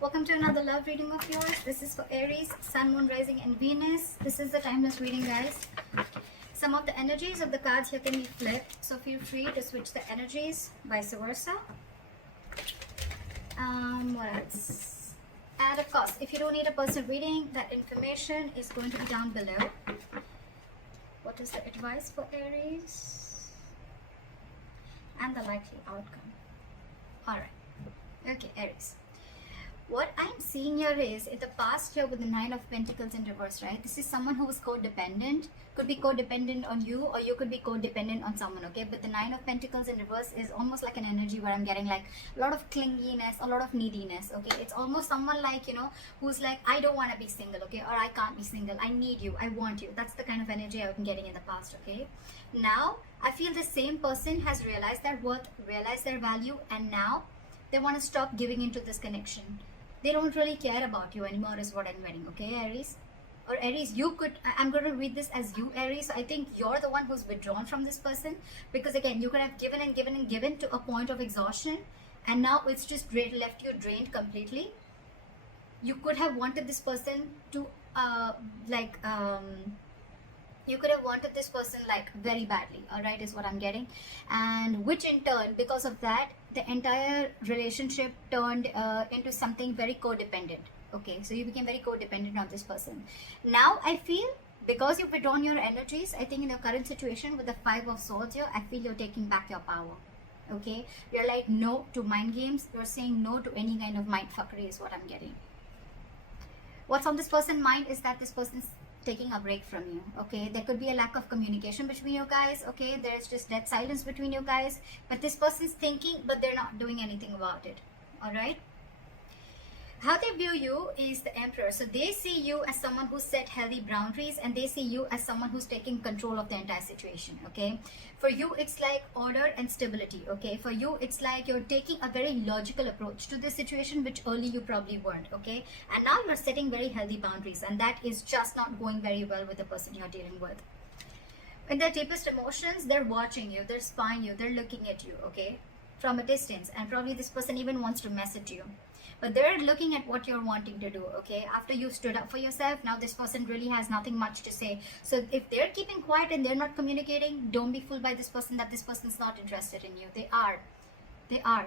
Welcome to another love reading of yours. This is for Aries, Sun, Moon, Rising, and Venus. This is the timeless reading, guys. Some of the energies of the cards here can be flipped, so feel free to switch the energies, vice versa. What else? And of course, if you don't need a personal reading, that information is going to be down below. What is the advice for Aries? And the likely outcome. Alright. Okay, Aries. What I'm seeing here is, in the past year with the Nine of Pentacles in reverse, right? This is someone who was codependent. Could be codependent on you, or you could be codependent on someone, okay? But the Nine of Pentacles in reverse is almost like an energy where I'm getting like a lot of clinginess, a lot of neediness, okay? It's almost someone like, you know, who's like, I don't want to be single, okay? Or I can't be single. I need you. I want you. That's the kind of energy I've been getting in the past, okay? Now, I feel the same person has realized their worth, realized their value, and now they want to stop giving into this connection. They don't really care about you anymore is what I'm getting, okay, Aries? Or Aries, you could, I'm going to read this as you, Aries. I think you're the one who's withdrawn from this person, because again, you could have given and given and given to a point of exhaustion, and now it's just left you drained completely. You could have wanted this person to, you could have wanted this person like very badly, all right, is what I'm getting. And which in turn, because of that, the entire relationship turned into something very codependent. Okay, so you became very codependent on this person. Now I feel, because you've withdrawn your energies, I think in your current situation with the Five of Swords here, I feel you're taking back your power. Okay, you're like no to mind games. You're saying no to any kind of mind fuckery is what I'm getting. What's on this person's mind is that this person's taking a break from you, okay? There could be a lack of communication between you guys, okay? There's just dead silence between you guys, but this person's thinking, but they're not doing anything about it, all right? How they view you is the Emperor. So they see you as someone who set healthy boundaries, and they see you as someone who's taking control of the entire situation, okay? For you, it's like order and stability, okay? For you, it's like you're taking a very logical approach to this situation, which early you probably weren't, okay? And now you're setting very healthy boundaries, and that is just not going very well with the person you're dealing with. In their deepest emotions, they're watching you, they're spying you, they're looking at you, okay? From a distance, and probably this person even wants to message you. But they're looking at what you're wanting to do, okay? After you stood up for yourself, now this person really has nothing much to say. So if they're keeping quiet and they're not communicating, don't be fooled by this person that this person's not interested in you. They are.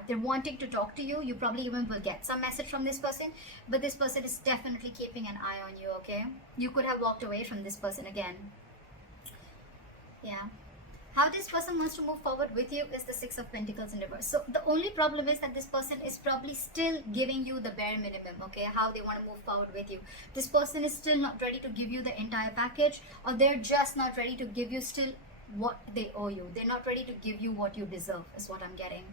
They're wanting to talk to you. You probably even will get some message from this person, but this person is definitely keeping an eye on you, okay? You could have walked away from this person again. Yeah. How this person wants to move forward with you is the Six of Pentacles in reverse. So the only problem is that this person is probably still giving you the bare minimum, okay? How they want to move forward with you. This person is still not ready to give you the entire package, or they're just not ready to give you still what they owe you. They're not ready to give you what you deserve is what I'm getting.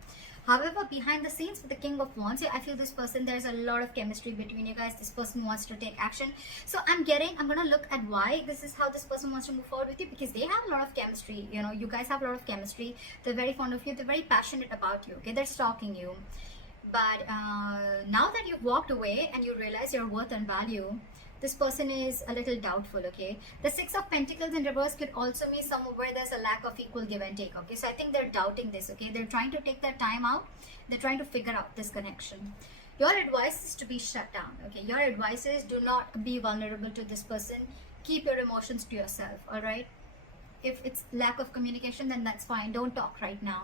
However, behind the scenes with the King of Wands, I feel this person, there's a lot of chemistry between you guys. This person wants to take action. So I'm going to look at why this is how this person wants to move forward with you, because they have a lot of chemistry. You know, you guys have a lot of chemistry. They're very fond of you. They're very passionate about you, okay? They're stalking you. But now that you've walked away and you realize your worth and value, this person is a little doubtful, okay? The Six of Pentacles in reverse could also mean somewhere where there's a lack of equal give and take, okay? So I think they're doubting this, okay? They're trying to take their time out. They're trying to figure out this connection. Your advice is to be shut down, okay? Your advice is do not be vulnerable to this person. Keep your emotions to yourself, all right? If it's lack of communication, then that's fine. Don't talk right now.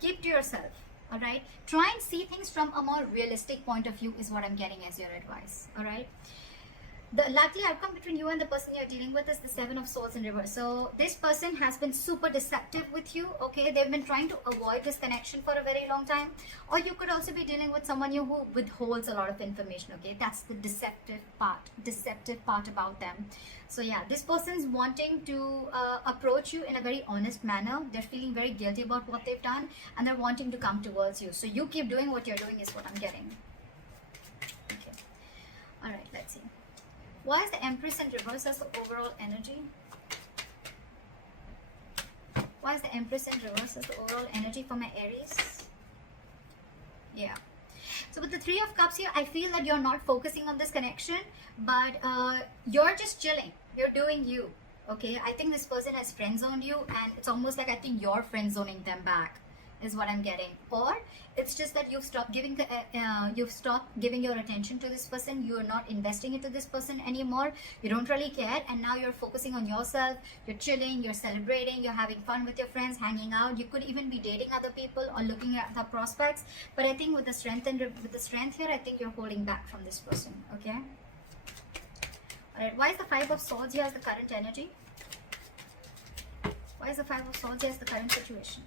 Keep to yourself, all right? Try and see things from a more realistic point of view is what I'm getting as your advice, all right? The likely outcome between you and the person you're dealing with is the Seven of Swords in reverse. So this person has been super deceptive with you, okay? They've been trying to avoid this connection for a very long time. Or you could also be dealing with someone who withholds a lot of information, okay? That's the deceptive part about them. So yeah, this person's wanting to approach you in a very honest manner. They're feeling very guilty about what they've done, and they're wanting to come towards you. So you keep doing what you're doing is what I'm getting. Okay. All right, let's see. Why is the Empress in reverse as the overall energy? Why is the Empress in reverse as the overall energy for my Aries? Yeah. So with the Three of Cups here, I feel that you're not focusing on this connection, but you're just chilling. You're doing you, okay? I think this person has friend zoned you, and it's almost like I think you're friend zoning them back. is what I'm getting. Or it's just that you've stopped giving your attention to this person. You're not investing into this person anymore. You don't really care, and now you're focusing on yourself. You're chilling, you're celebrating, you're having fun with your friends, hanging out. You could even be dating other people or looking at the prospects. But I think with the strength here, I think you're holding back from this person. Okay. All right. Why is the Five of Swords here as the current energy? Why is the Five of Swords here as the current situation?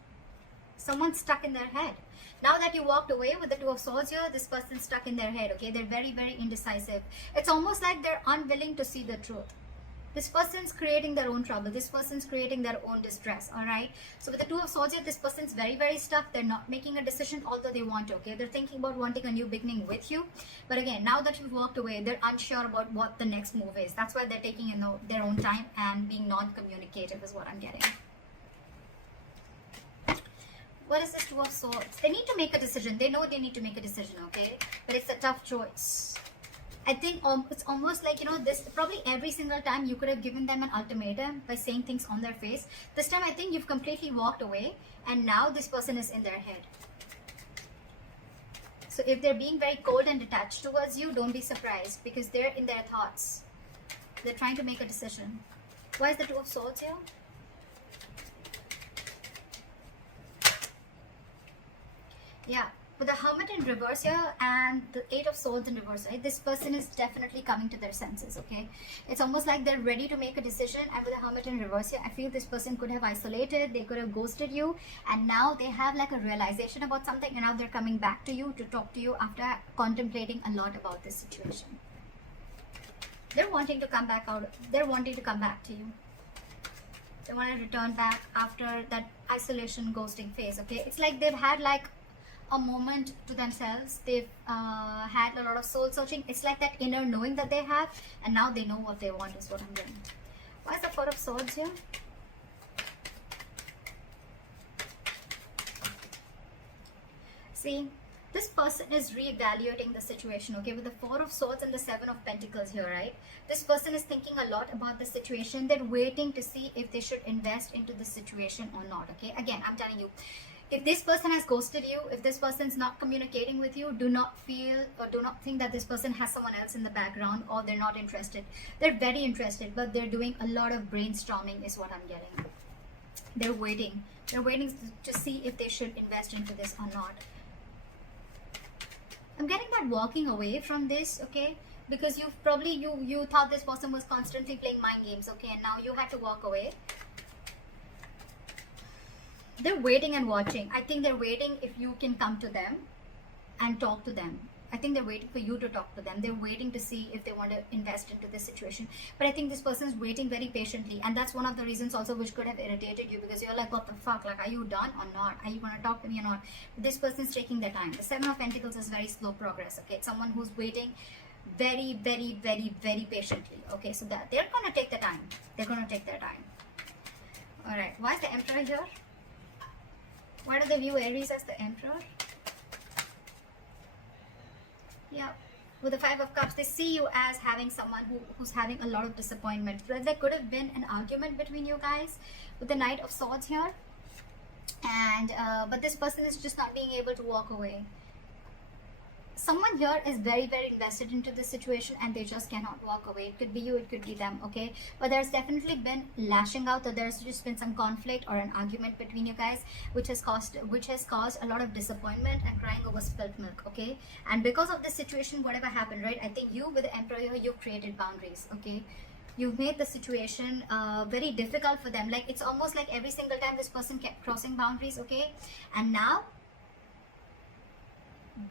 Someone's stuck in their head. Now that you walked away with the Two of Swords here, this person's stuck in their head, okay? They're very, very indecisive. It's almost like they're unwilling to see the truth. This person's creating their own trouble. This person's creating their own distress, all right? So with the Two of Swords here, this person's very, very stuck. They're not making a decision, although they want to, okay? They're thinking about wanting a new beginning with you. But again, now that you've walked away, they're unsure about what the next move is. That's why they're taking their own time and being non-communicative is what I'm getting. What is this Two of Swords? They need to make a decision. They know they need to make a decision, okay? But it's a tough choice. I think it's almost like, this probably every single time you could have given them an ultimatum by saying things on their face. This time I think you've completely walked away, and now this person is in their head. So if they're being very cold and detached towards you, don't be surprised, because they're in their thoughts. They're trying to make a decision. Why is the Two of Swords here? Yeah, with the Hermit in reverse here and the Eight of Swords in reverse, right? This person is definitely coming to their senses, okay? It's almost like they're ready to make a decision. And with the Hermit in reverse here, I feel this person could have isolated, they could have ghosted you, and now they have like a realization about something, and now they're coming back to you to talk to you after contemplating a lot about this situation. They're wanting to come back they're wanting to come back to you. They want to return back after that isolation ghosting phase, okay? It's like they've had like a moment to themselves. They've had a lot of soul searching. It's like that inner knowing that they have, and now they know what they want is what I'm getting. Why is the Four of Swords here? See, this person is reevaluating the situation, okay? With the Four of Swords and the Seven of Pentacles here, right? This person is thinking a lot about the situation. They're waiting to see if they should invest into the situation or not, okay? Again, I'm telling you, if this person has ghosted you, if this person's not communicating with you, do not feel or do not think that this person has someone else in the background or they're not interested. They're very interested, but they're doing a lot of brainstorming is what I'm getting. They're waiting. They're waiting to see if they should invest into this or not. I'm getting that walking away from this, okay? Because you've probably, you thought this person was constantly playing mind games, okay? And now you had to walk away. They're waiting and watching. I think they're waiting if you can come to them and talk to them. I think they're waiting for you to talk to them. They're waiting to see if they want to invest into this situation. But I think this person is waiting very patiently. And that's one of the reasons also which could have irritated you, because you're like, what the fuck? Like, are you done or not? Are you going to talk to me or not? This person is taking their time. The Seven of Pentacles is very slow progress. Okay, it's someone who's waiting very, very, very, very patiently. Okay, so that they're going to take the time. They're going to take their time. All right. Why is the Emperor here? Why do they view Aries as the Emperor? Yeah, with the Five of Cups, they see you as having someone who's having a lot of disappointment. There could have been an argument between you guys with the Knight of Swords here. And but this person is just not being able to walk away. Someone here is very, very invested into this situation and they just cannot walk away. It could be you, it could be them, okay? But there's definitely been lashing out, or there's just been some conflict or an argument between you guys, which has caused a lot of disappointment and crying over spilt milk, okay? And because of this situation, whatever happened, right? I think you with the Emperor here, you've created boundaries, okay? You've made the situation very difficult for them. Like, it's almost like every single time this person kept crossing boundaries, okay? And now,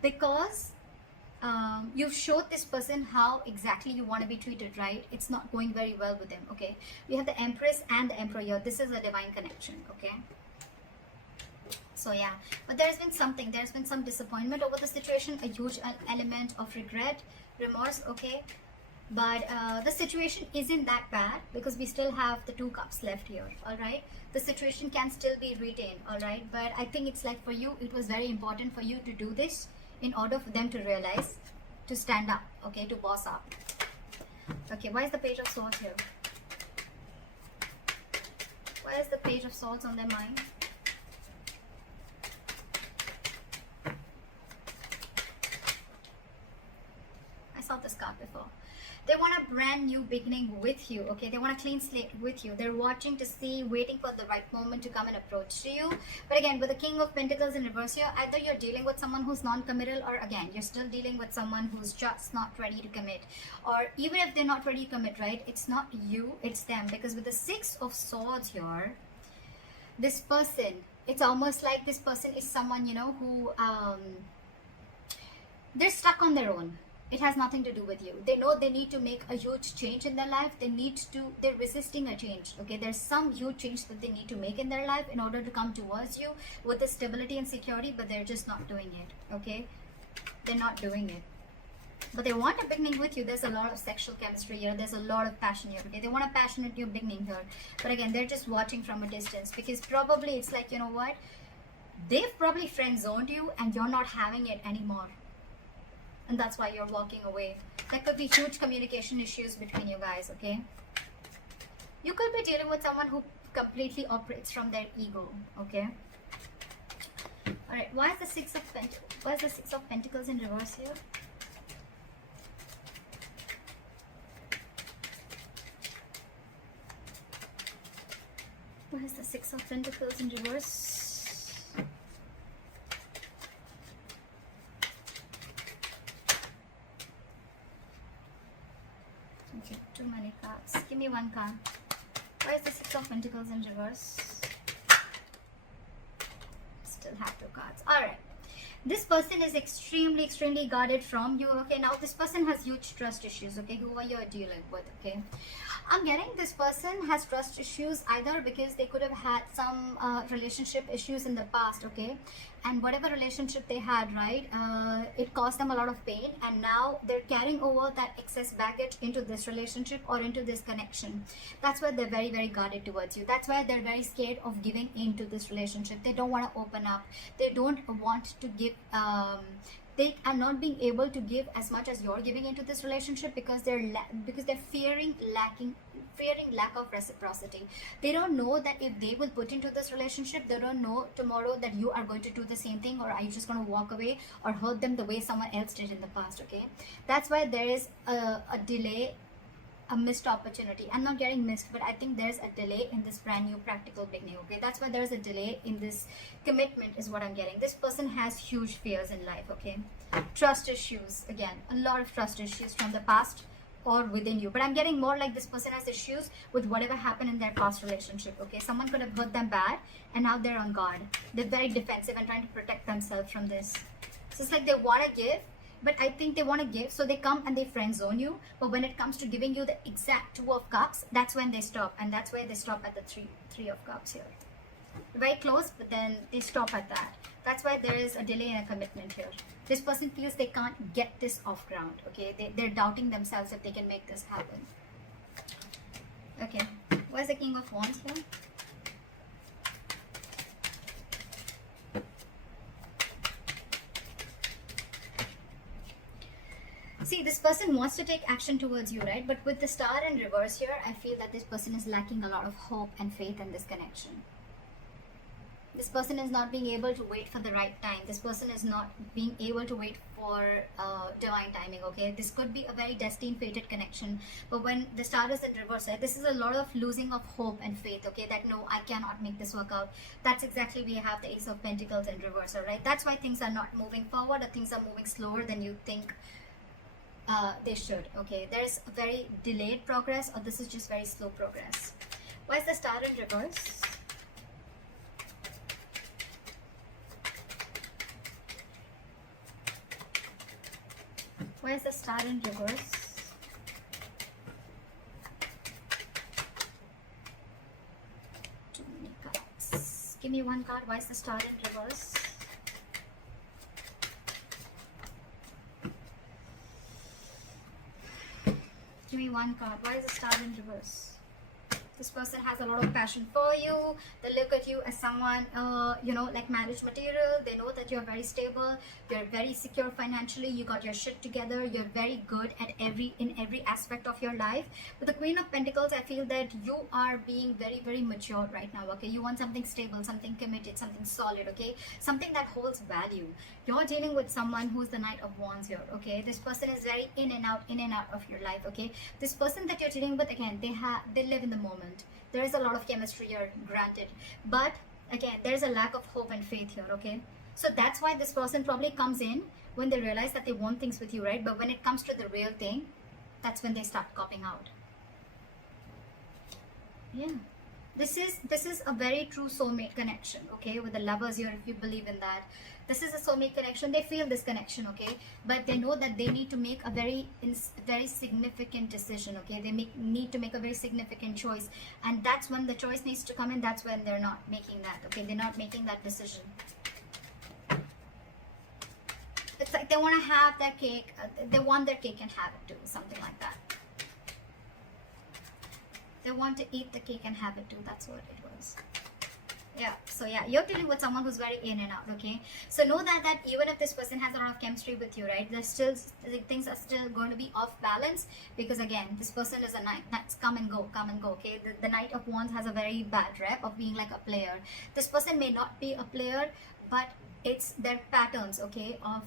because you've showed this person how exactly you want to be treated, right? It's not going very well with them, okay? We have the Empress and the Emperor here. This is a divine connection, okay? So yeah, but there's been some disappointment over the situation, a huge element of regret, remorse, okay? But the situation isn't that bad because we still have the Two Cups left here, all right? The situation can still be retained, all right? But I think it's like for you, it was very important for you to do this in order for them to realize, to stand up, okay, to boss up. Okay, why is the Page of Swords here? Why is the Page of Swords on their mind? saw this card before. They want a brand new beginning with you, okay? They want a clean slate with you. They're watching to see, waiting for the right moment to come and approach to you. But again, with the King of Pentacles in reverse here, either you're dealing with someone who's non-committal, or again, you're still dealing with someone who's just not ready to commit. Or even if they're not ready to commit, right? It's not you, it's them. Because with the Six of Swords here, this person, it's almost like this person is someone, you know, who they're stuck on their own. It has nothing to do with you. They know they need to make a huge change in their life. They're resisting a change, okay? There's some huge change that they need to make in their life in order to come towards you with the stability and security, but they're just not doing it, okay? They're not doing it. But they want a beginning with you. There's a lot of sexual chemistry here. There's a lot of passion here, okay? They want a passionate new beginning here. But again, they're just watching from a distance, because probably it's like, you know what? They've probably friend-zoned you and you're not having it anymore. And that's why you're walking away. There could be huge communication issues between you guys, okay? You could be dealing with someone who completely operates from their ego, okay? Alright, why is the Six of Pentacles in reverse here? Why is the Six of Pentacles in reverse? Okay, too many cards. Give me one card. Why is the Six of Pentacles in reverse? Still have two cards. Alright. This person is extremely guarded from you, okay? Now this person has huge trust issues, okay? Who are you dealing with, okay? I'm getting this person has trust issues either because they could have had some relationship issues in the past, okay? And whatever relationship they had, right, it caused them a lot of pain, and now they're carrying over that excess baggage into this relationship or into this connection. That's why they're very guarded towards you. That's why they're very scared of giving into this relationship. They don't want to open up. They don't want to give they are not being able to give as much as you're giving into this relationship because they're fearing lack of reciprocity. They don't know that if they will put into this relationship, they don't know tomorrow that you are going to do the same thing, or are you just going to walk away or hurt them the way someone else did in the past, okay? That's why there is a delay, a missed opportunity. I'm not getting missed, but I think there's a delay in this brand new practical beginning, okay? That's why there's a delay in this commitment is what I'm getting. This person has huge fears in life, okay? Trust issues, again, a lot of trust issues from the past or within you. But I'm getting more like this person has issues with whatever happened in their past relationship, okay? Someone could have hurt them bad and now they're on guard. They're very defensive and trying to protect themselves from this. So it's like they want to give, but I think they want to give, so they come and they friend zone you. But when it comes to giving you the exact Two of Cups, that's when they stop, and that's where they stop at the three of Cups here. Very close, but then they stop at that. That's why there is a delay in a commitment here. This person feels they can't get this off ground, okay? They're doubting themselves if they can make this happen. Okay, where's the King of Wands here? See, this person wants to take action towards you, right? But with the Star in reverse here, I feel that this person is lacking a lot of hope and faith in this connection. This person is not being able to wait for the right time. This person is not being able to wait for divine timing, okay? This could be a very destined, fated connection. But when the Star is in reverse, right, this is a lot of losing of hope and faith, okay? That no, I cannot make this work out. That's exactly we have the Ace of Pentacles in reverse, right? That's why things are not moving forward, or things are moving slower than you think they should, okay? There's a very delayed progress, or this is just very slow progress. Why is the Star in reverse? Why is the Star in reverse? Too many cards. Give me one card. Why is the Star in reverse? Give me one card. Why is the Star in reverse? This person has a lot of passion for you. They look at you as someone, like marriage material. They know that you're very stable, you're very secure financially, you got your shit together, you're very good at in every aspect of your life. With the Queen of Pentacles, I feel that you are being very, very mature right now, okay? You want something stable, something committed, something solid, okay? Something that holds value. You're dealing with someone who's the Knight of Wands here, okay? This person is very in and out of your life, okay? This person that you're dealing with, again, they live in the moment. There is a lot of chemistry here, granted, but again, there's a lack of hope and faith here, okay? So that's why this person probably comes in when they realize that they want things with you, right? But when it comes to the real thing, that's when they start copping out. Yeah, this is a very true soulmate connection, okay? With the lovers here, if you believe in that, this is a soulmate connection. They feel this connection, okay? But they know that they need to make a very significant decision, okay? They need to make a very significant choice, and that's when the choice needs to come in. That's when they're not making that, okay? They're not making that decision. It's like they want to have their cake, they want their cake and have it too, something like that. They want to eat the cake and have it too. That's what it was. Yeah, so yeah, you're dealing with someone who's very in and out, okay? So know that even if this person has a lot of chemistry with you, right, there's still, things are still going to be off balance, because again, this person is a knight. That's come and go, okay? The Knight of Wands has a very bad rep of being like a player. This person may not be a player, but it's their patterns, okay, of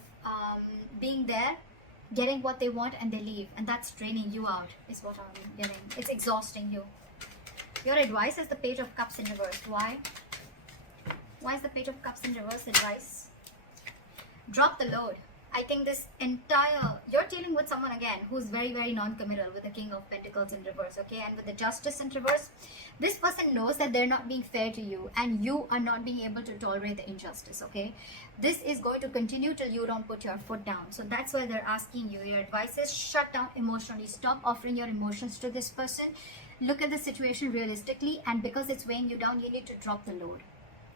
being there, getting what they want, and they leave, and that's draining you out, is what I'm getting. It's exhausting you. Your advice is the Page of Cups in reverse. Why? Why is the Page of Cups in reverse advice? Drop the load. I think this entire, you're dealing with someone again who's very, very non-committal, with the King of Pentacles in reverse, okay? And with the Justice in reverse, this person knows that they're not being fair to you, and you are not being able to tolerate the injustice, okay? This is going to continue till you don't put your foot down. So that's why they're asking you. Your advice is shut down emotionally. Stop offering your emotions to this person. Look at the situation realistically, and because it's weighing you down, you need to drop the load.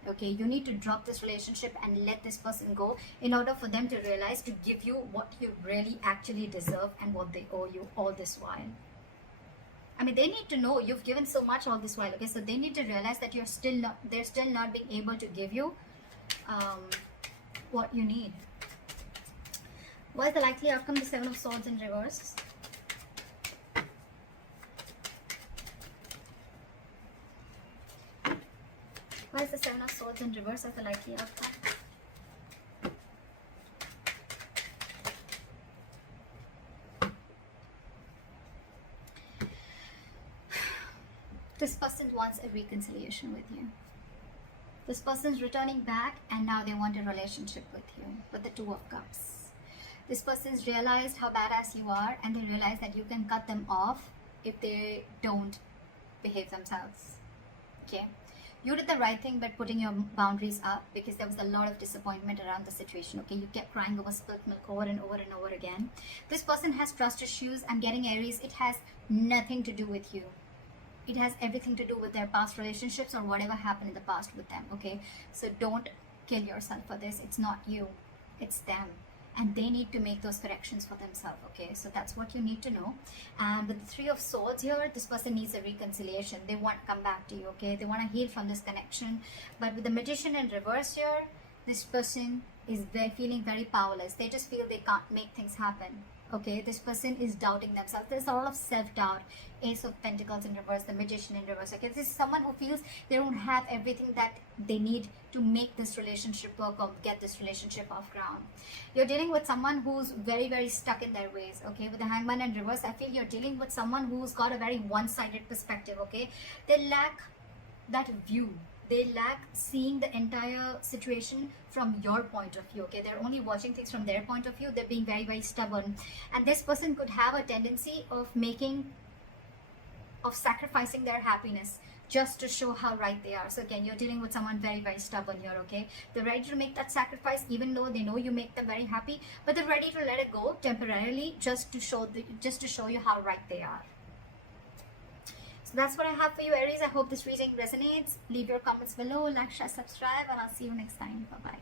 Okay, you need to drop this relationship and let this person go, in order for them to realize to give you what you really actually deserve and what they owe you all this while. I mean, they need to know you've given so much all this while, okay? So they need to realize that they're still not being able to give you what you need. What is the likely outcome? The Seven of Swords in reverse. Why is the Seven of Swords in reverse as the likely outcome? This person wants a reconciliation with you. This person's returning back, and now they want a relationship with you, with the Two of Cups. This person's realized how badass you are, and they realize that you can cut them off if they don't behave themselves. Okay? You did the right thing by putting your boundaries up, because there was a lot of disappointment around the situation, okay? You kept crying over spilt milk over and over and over again. This person has trust issues. I'm getting Aries. It has nothing to do with you. It has everything to do with their past relationships or whatever happened in the past with them, okay? So don't kill yourself for this. It's not you. It's them. And they need to make those corrections for themselves, okay? So that's what you need to know. And with the Three of Swords here, this person needs a reconciliation. They want to come back to you, okay? They want to heal from this connection. But with the Magician in reverse here, this person is feeling very powerless. They just feel they can't make things happen, okay? This person is doubting themselves. There's a lot of self-doubt. Ace of Pentacles in reverse, the Magician in reverse, okay? This is someone who feels they don't have everything that they need to make this relationship work or get this relationship off ground. You're dealing with someone who's very, very stuck in their ways, okay? With the Hangman in reverse, I feel you're dealing with someone who's got a very one-sided perspective, okay? They lack that view. They lack seeing the entire situation from your point of view, okay? They're only watching things from their point of view. They're being very, very stubborn. And this person could have a tendency of sacrificing their happiness just to show how right they are. So again, you're dealing with someone very, very stubborn here, okay? They're ready to make that sacrifice, even though they know you make them very happy, but they're ready to let it go temporarily just to show you how right they are. So that's what I have for you, Aries. I hope this reading resonates. Leave your comments below, like, share, subscribe, and I'll see you next time. Bye bye.